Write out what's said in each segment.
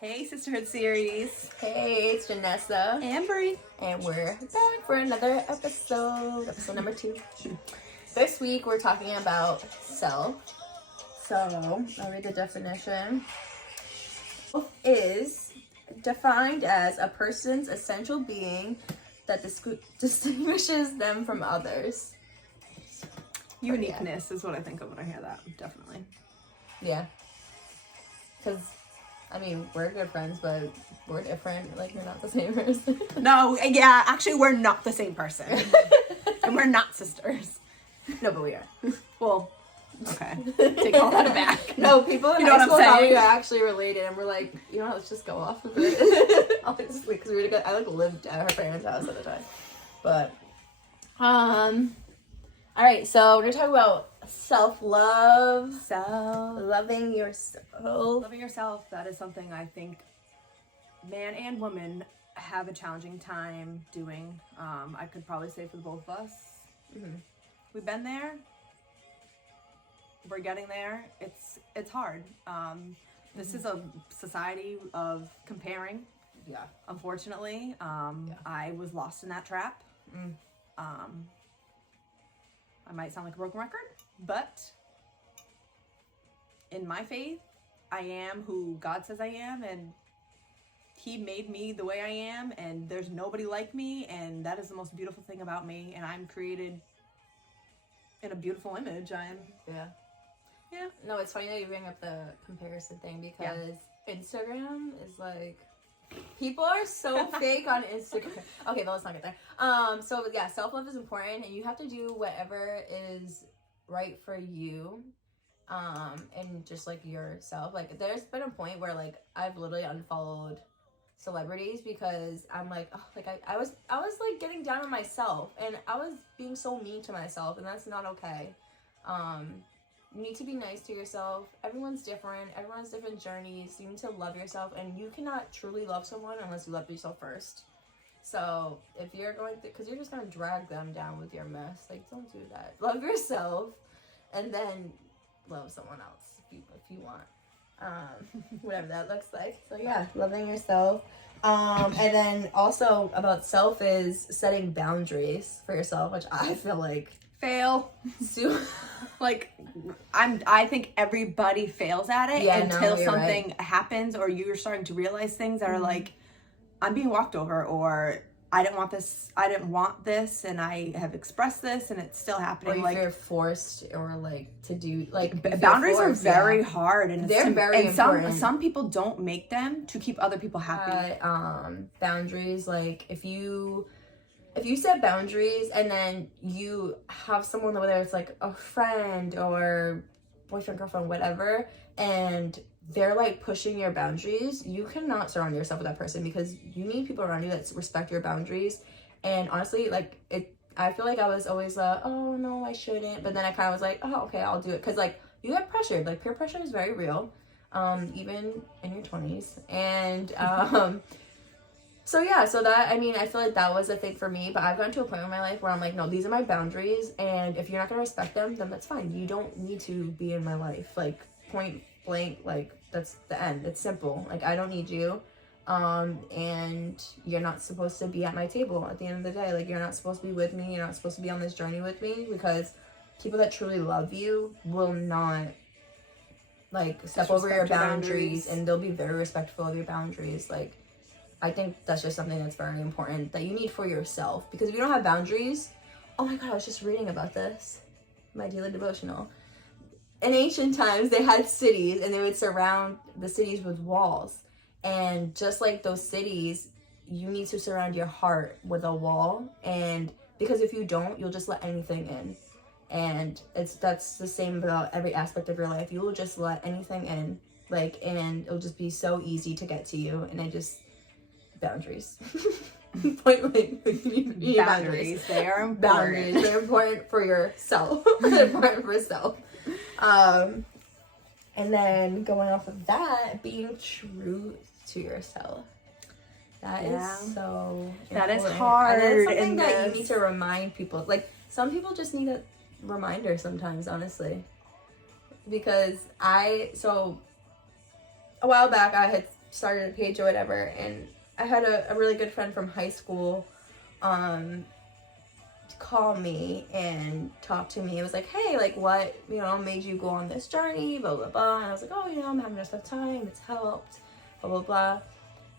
Hey, Sisterhood series. Hey, it's Janessa. And Bri. And we're back for another episode number 2. This week we're talking about self. So, I'll read the definition. Self is defined as a person's essential being that distinguishes them from others. Uniqueness is what I think of when I hear that, definitely. Yeah. Because, I mean, we're good friends, but we're different. Like, you're not the same person. No, yeah, actually, we're not the same person. And we're not sisters. No, but we are. Well, okay. Take all that back. No, people in high school thought we were actually related, and we're like, you know what, let's just go off of it. Honestly, because I lived at her parents' house at the time. But, all right, so we're gonna talk about self-love. Loving yourself. Loving yourself, that is something I think man and woman have a challenging time doing. I could probably say for the both of us. Mm-hmm. We've been there. We're getting there. It's hard. This is a society of comparing. Yeah. Unfortunately, I was lost in that trap. I might sound like a broken record, but in my faith, I am who God says I am, and He made me the way I am, and there's nobody like me, and that is the most beautiful thing about me, and I'm created in a beautiful image. Yeah. No, it's funny that you bring up the comparison thing, because Instagram is like, people are so fake on Instagram. Okay, but let's not get there. So yeah, self-love is important, and you have to do whatever is right for you, and just like yourself. Like, there's been a point where like I've literally unfollowed celebrities because I'm like, oh, like I was like getting down on myself, and I was being so mean to myself, and that's not okay. You need to be nice to yourself. Everyone's different. Everyone has different journeys. You need to love yourself, and you cannot truly love someone unless you love yourself first. So if you're going to, because you're just going to drag them down with your mess, like, don't do that. Love yourself, and then love someone else if you want. Whatever that looks like. So yeah, loving yourself. And then also about self is setting boundaries for yourself, which I feel like fail. Like, I think everybody fails at it until something happens, or you're starting to realize things that are like, I'm being walked over, or I didn't want this, and I have expressed this, and it's still happening. Or if like, you're forced, or like to do, like, boundaries are very hard, and they're very important. Some people don't make them to keep other people happy. Boundaries, like, if you set boundaries and then you have someone, whether it's like a friend or boyfriend, girlfriend, whatever, and they're like pushing your boundaries, you cannot surround yourself with that person, because you need people around you that respect your boundaries. And honestly, like, I feel like I was always like, oh no, I shouldn't, but then I kind of was like, oh, okay, I'll do it, because like, you get pressured. Like, peer pressure is very real, even in your 20s. And so yeah, so that, I mean, I feel like that was a thing for me, but I've gotten to a point in my life where I'm like, no, these are my boundaries, and if you're not gonna respect them, then that's fine. You don't need to be in my life. Like, point blank, like, that's the end. It's simple. Like, I don't need you, and you're not supposed to be at my table at the end of the day. Like, you're not supposed to be with me. You're not supposed to be on this journey with me, because people that truly love you will not, like, step over your boundaries, and they'll be very respectful of your boundaries. Like, I think that's just something that's very important that you need for yourself, because if you don't have boundaries, oh my God, I was just reading about this, my daily devotional. In ancient times, they had cities, and they would surround the cities with walls. And just like those cities, you need to surround your heart with a wall. And because if you don't, you'll just let anything in. And that's the same about every aspect of your life. You will just let anything in, like, and it'll just be so easy to get to you. And boundaries. Point blank. Boundaries. They are important. Boundaries. They're important for yourself. They're important for yourself. And then going off of that, being true to yourself. That is so important. That is hard. And it's something that you need to remind people. Like, some people just need a reminder sometimes, honestly. Because a while back, I had started a page or whatever, and I had a really good friend from high school call me and talk to me. It was like, hey, like, what, made you go on this journey, blah, blah, blah. And I was like, oh, I'm having this tough time. It's helped, blah, blah, blah.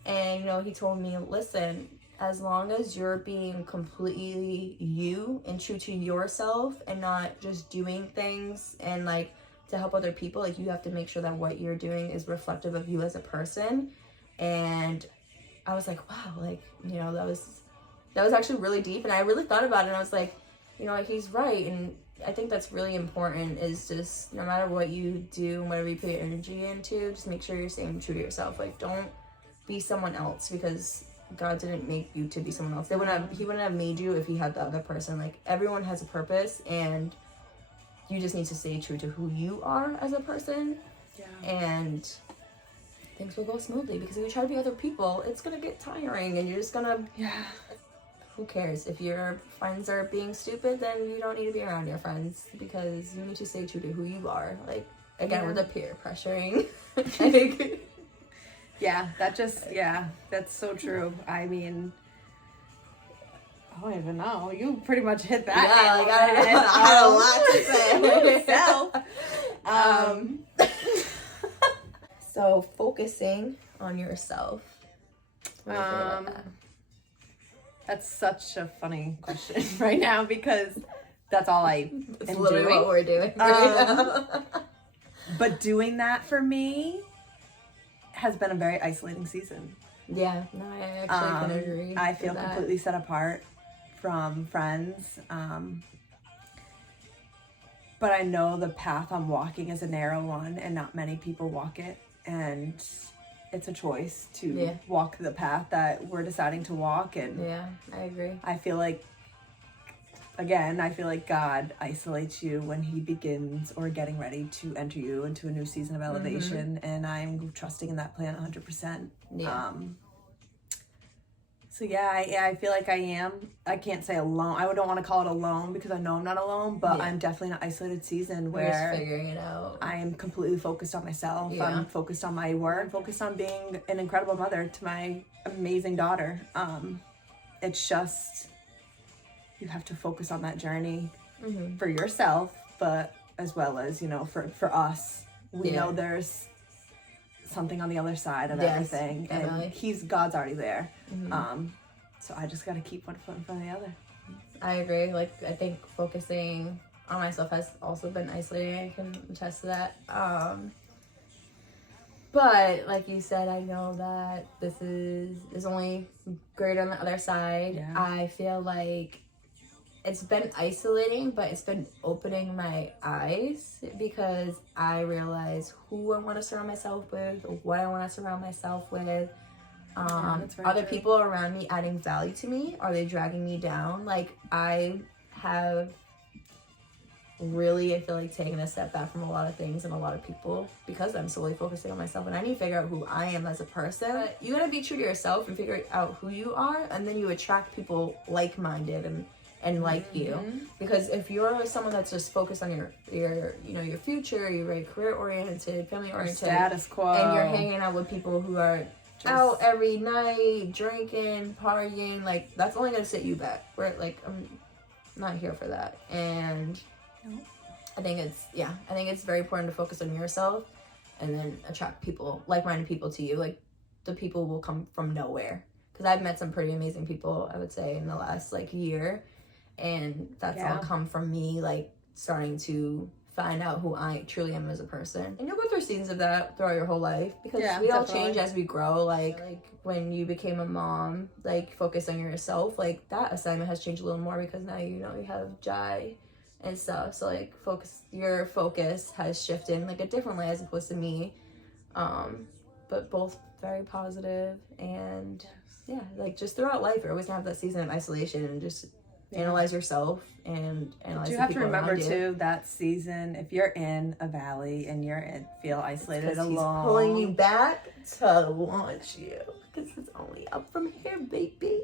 And, he told me, listen, as long as you're being completely you and true to yourself and not just doing things and, like, to help other people, like, you have to make sure that what you're doing is reflective of you as a person. And I was like, wow, like, that was actually really deep, and I really thought about it, and I was like, he's right. And I think that's really important, is just no matter what you do and whatever you put your energy into, just make sure you're staying true to yourself. Like, don't be someone else, because God didn't make you to be someone else. He wouldn't have made you if he had the other person. Like, everyone has a purpose, and you just need to stay true to who you are as a person. Yeah. And things will go smoothly, because if you try to be other people, it's gonna get tiring, and you're just gonna who cares? If your friends are being stupid, then you don't need to be around your friends, because you need to stay true to who you are. Like, again, with the peer pressuring. Like, that's so true. I mean, I don't even know. You pretty much hit that. Yeah, like, I had a lot to say. So focusing on yourself. That's such a funny question right now, because that's all I It's am literally doing. what we're doing right now. But doing that for me has been a very isolating season. Yeah, no, I actually can agree. I feel completely set apart from friends. But I know the path I'm walking is a narrow one, and not many people walk it. And it's a choice to walk the path that we're deciding to walk. And yeah, I agree. I feel like God isolates you when he begins or getting ready to enter you into a new season of elevation. Mm-hmm. And I'm trusting in that plan 100%. Yeah. So I feel like I can't say alone. I don't want to call it alone, because I know I'm not alone, but I'm definitely in an isolated season where you're just figuring it out. I am completely focused on myself. Yeah. I'm focused on my work, focused on being an incredible mother to my amazing daughter. It's just, you have to focus on that journey for yourself, but as well as, for us, we know there's something on the other side of everything, definitely. And God's already there. Mm-hmm. So I just got to keep one foot in front of the other. I agree. Like, I think focusing on myself has also been isolating. I can attest to that. But like you said, I know that this is only greater on the other side. Yeah. I feel like it's been isolating, but it's been opening my eyes, because I realize who I want to surround myself with, what I want to surround myself with. Other people around me adding value to me? Are they dragging me down? Like, I have really, I feel like, taken a step back from a lot of things and a lot of people, because I'm solely focusing on myself, and I need to figure out who I am as a person. But you gotta be true to yourself and figure out who you are, and then you attract people like-minded and like you. Because if you're someone that's just focused on your future, you're very career oriented, family oriented, status quo, and you're hanging out with people who are out every night, drinking, partying, like, that's only gonna set you back. I'm not here for that. And I think it's very important to focus on yourself, and then attract people, like-minded people to you. Like, the people will come from nowhere, because I've met some pretty amazing people, I would say, in the last year, and that's all come from me starting to find out who I truly am as a person. And you'll go through seasons of that throughout your whole life, because we all change as we grow. Like when you became a mom, focus on yourself, that assignment has changed a little more, because now you have Jai and stuff. So your focus has shifted in a different way, as opposed to me. But both very positive, and just throughout life, you're always gonna have that season of isolation, and just analyze yourself and analyze the people around you. You have to remember too, that season, if you're in a valley and feel isolated alone, he's pulling you back to launch you, because it's only up from here, baby.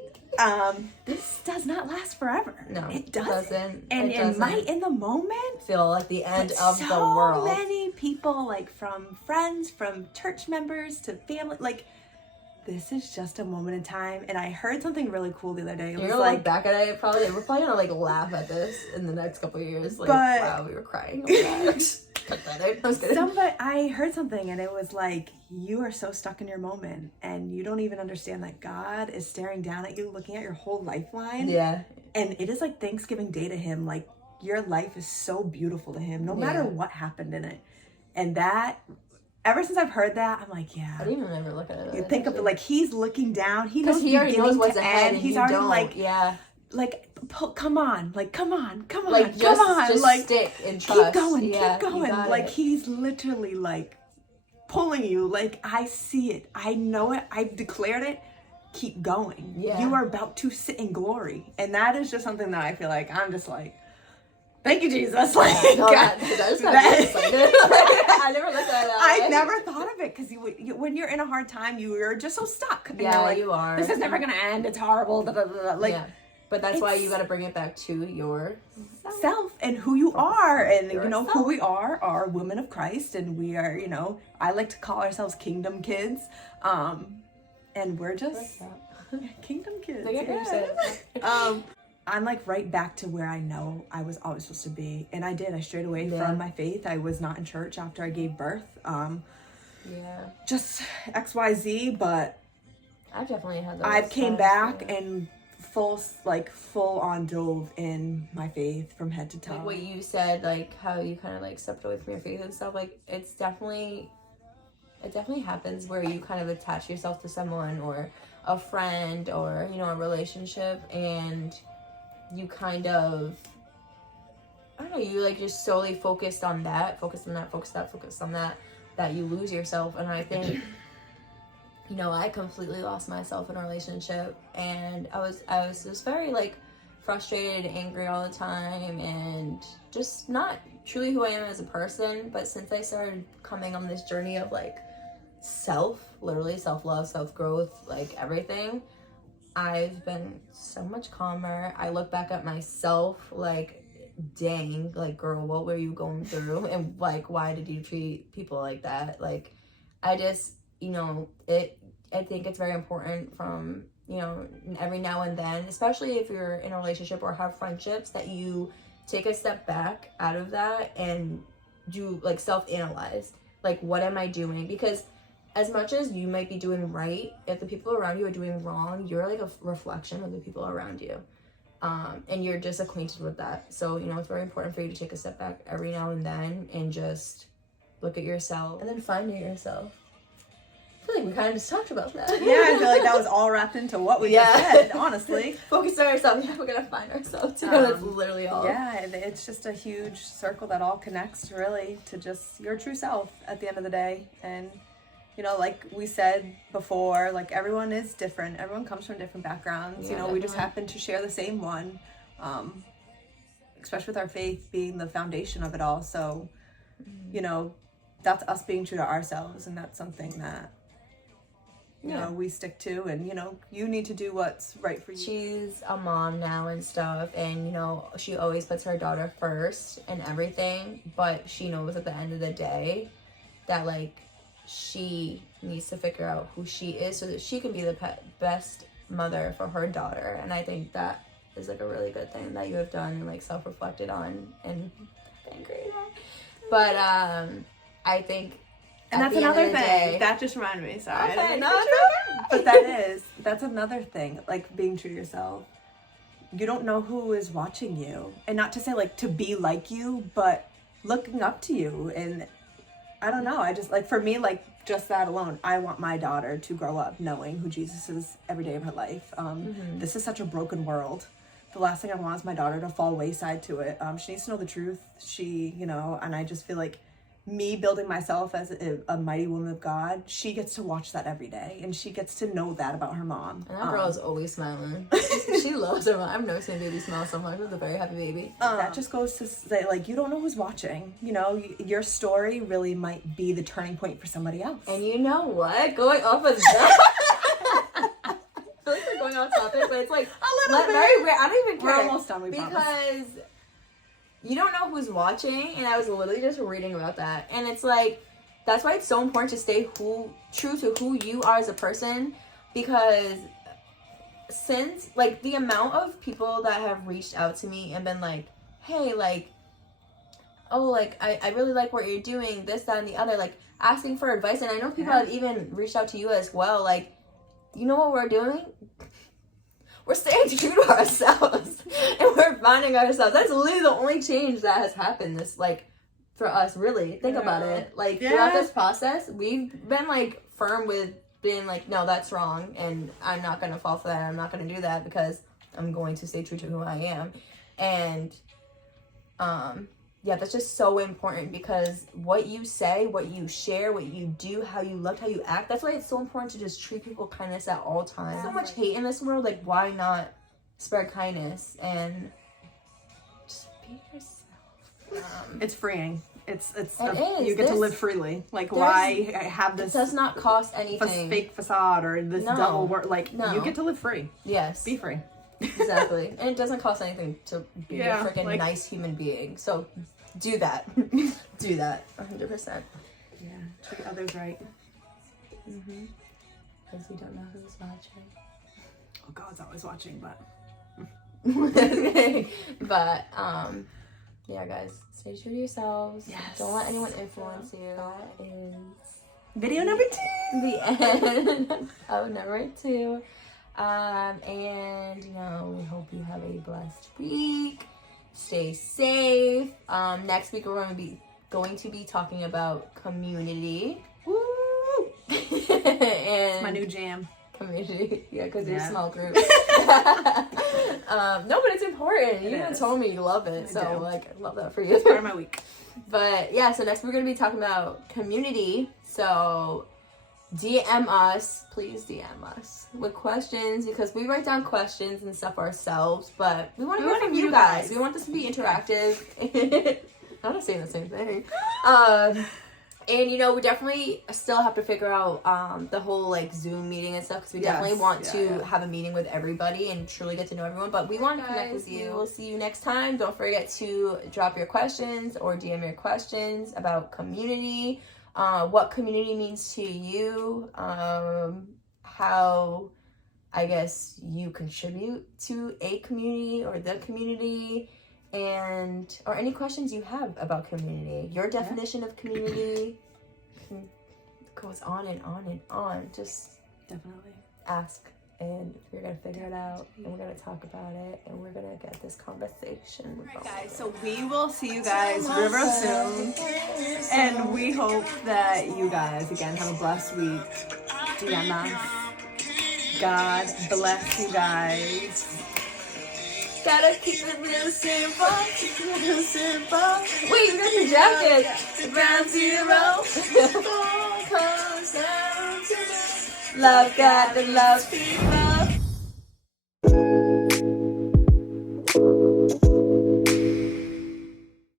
this does not last forever. No, it doesn't. And it doesn't. Might in the moment feel like the end of the world. So many people, like from friends, from church members to family, like this is just a moment in time. And I heard something really cool the other day. It was You're like back at it. Probably we're probably gonna like laugh at this in the next couple of years. Like, wow, we were crying. Oh cut that out. I heard something and it was like, you are so stuck in your moment and you don't even understand that God is staring down at you, looking at your whole lifeline. Yeah. And it is like Thanksgiving Day to him. Like, your life is so beautiful to him, no matter what happened in it. And that, ever since I've heard that, I'm like, yeah. I didn't even ever look at it. You think of it like he's looking down. He knows he already knows what's ahead. And he's already don't. like, yeah. Like, come on, like, come on, like, come on, just like, stick and trust. Keep going. Like, he's literally like pulling you. Like, I see it, I know it, I've declared it. Keep going. Yeah. You are about to sit in glory, and that is just something that I feel like I'm just like, thank you, Jesus. Like, that just got me excited. I never looked at that. I never thought of it because when you're in a hard time, you're just so stuck. And yeah, like, you are. This is never gonna end. It's horrible. Da, da, da, da. Like. Yeah. But that's why you got to bring it back to your self and who you are. And, you know, who we are women of Christ. And we are, I like to call ourselves kingdom kids. And we're just kingdom kids. I'm like right back to where I know I was always supposed to be. And I did. I strayed away from my faith. I was not in church after I gave birth. Just XYZ. But I've definitely had those. I've came back and full on dove in my faith from head to toe. Like what you said, like how you kind of like stepped away from your faith and stuff, like it definitely happens where you kind of attach yourself to someone or a friend or a relationship, and you kind of, I don't know, you like just solely focus on that you lose yourself. And I think I completely lost myself in a relationship, and I was just very like frustrated and angry all the time, and just not truly who I am as a person. But since I started coming on this journey of like literally self-love, self-growth, like everything, I've been so much calmer. I look back at myself like, dang, like, girl, what were you going through? And like, why did you treat people like that? Like, I just, I think it's very important from, every now and then, especially if you're in a relationship or have friendships, that you take a step back out of that and do like self-analyze. Like, what am I doing? Because as much as you might be doing right, if the people around you are doing wrong, you're like a reflection of the people around you. And you're just acquainted with that. So, it's very important for you to take a step back every now and then and just look at yourself and then find yourself. I feel like we kind of just talked about that. Yeah, I feel like that was all wrapped into what we just said, honestly. Focus on ourselves. Yeah, we're going to find ourselves too. That's literally all. Yeah, it's just a huge circle that all connects really to just your true self at the end of the day. And, like we said before, like everyone is different. Everyone comes from different backgrounds. Yeah, we just happen to share the same one, especially with our faith being the foundation of it all. So, that's us being true to ourselves, and that's something that we stick to, and you need to do what's right for you. She's a mom now and stuff, and she always puts her daughter first and everything, but she knows at the end of the day that like she needs to figure out who she is so that she can be the best mother for her daughter. And I think that is like a really good thing that you have done and like self-reflected on, and angry. But I think, and that's another thing that just reminded me. Sorry, okay, no, but that's another thing. Like being true to yourself. You don't know who is watching you, and not to say like to be like you, but looking up to you. And I don't know. I just like, for me, like just that alone, I want my daughter to grow up knowing who Jesus is every day of her life. This is such a broken world. The last thing I want is my daughter to fall wayside to it. She needs to know the truth. And I just feel like me building myself as a mighty woman of God, she gets to watch that every day, and she gets to know that about her mom. And that girl is always smiling. She loves her mom. I've never seen a baby smile so much. She's a very happy baby. That just goes to say, like, you don't know who's watching. Your story really might be the turning point for somebody else. And you know what? Going off of that, I feel like we're going off topic, but it's like a little bit. Very weird. I don't even care. We're almost done. We because promise. you don't know who's watching, and I was literally just reading about that, and it's like that's why it's so important to stay true to who you are as a person, because since like the amount of people that have reached out to me and been like, hey, like, oh, like I really like what you're doing, this, that, and the other, like asking for advice, and I know people have even reached out to you as well, like, you know what we're doing? We're staying true to ourselves and we're finding ourselves. That's literally the only change that has happened this, like, for us, really. Think about it. Like, throughout this process, we've been, like, firm with being like, no, that's wrong, and I'm not going to fall for that. I'm not going to do that because I'm going to stay true to who I am. And, yeah, that's just so important, because what you say, what you share, what you do, how you look, how you act, that's why it's so important to just treat people with kindness at all times. So much hate in this world, like, why not spread kindness and just be yourself? It's freeing. It is. You get to live freely. Like, why have this? It does not cost anything. Fake facade or this double work. Like, you get to live free. Yes. Be free. Exactly. And it doesn't cost anything to be a freaking nice human being. So do that. Do that. 100%. Yeah. Treat others right. Because we don't know who's watching. Oh, God's always watching, but. But, yeah, guys, stay true to yourselves. Yes. Don't let anyone influence you. That is video number 2. the end of number 2. And, you know, we hope you have a blessed week. Stay safe. Next week we're going to be talking about community. Woo! And It's my new jam. Community, because you're a small group. No, but it's important. You even told me you love it, so I love that for you. It's part of my week. But yeah, so next we're gonna be talking about community. So DM us, please DM us with questions, because we write down questions and stuff ourselves, but we want to hear from you guys. We want this to be interactive. I'm not saying the same thing. And, you know, we definitely still have to figure out the whole, like, Zoom meeting and stuff, because we definitely want to have a meeting with everybody and truly get to know everyone. But we want to connect with you. We'll see you next time. Don't forget to drop your questions or DM your questions about community, what community means to you, how, I guess, you contribute to a community or the community, and or any questions you have about community, your definition of community. Goes on and on and on. Just definitely ask, and we're gonna figure it out, and we're gonna talk about it, and we're gonna get this conversation. Alright, guys, so we will see you guys real soon, and we hope that you guys again have a blessed week. DM us. God bless you guause. Gotta keep it real simple. Keep it real simple. Wait, you got your jacket. Ground zero. Love God, the love people.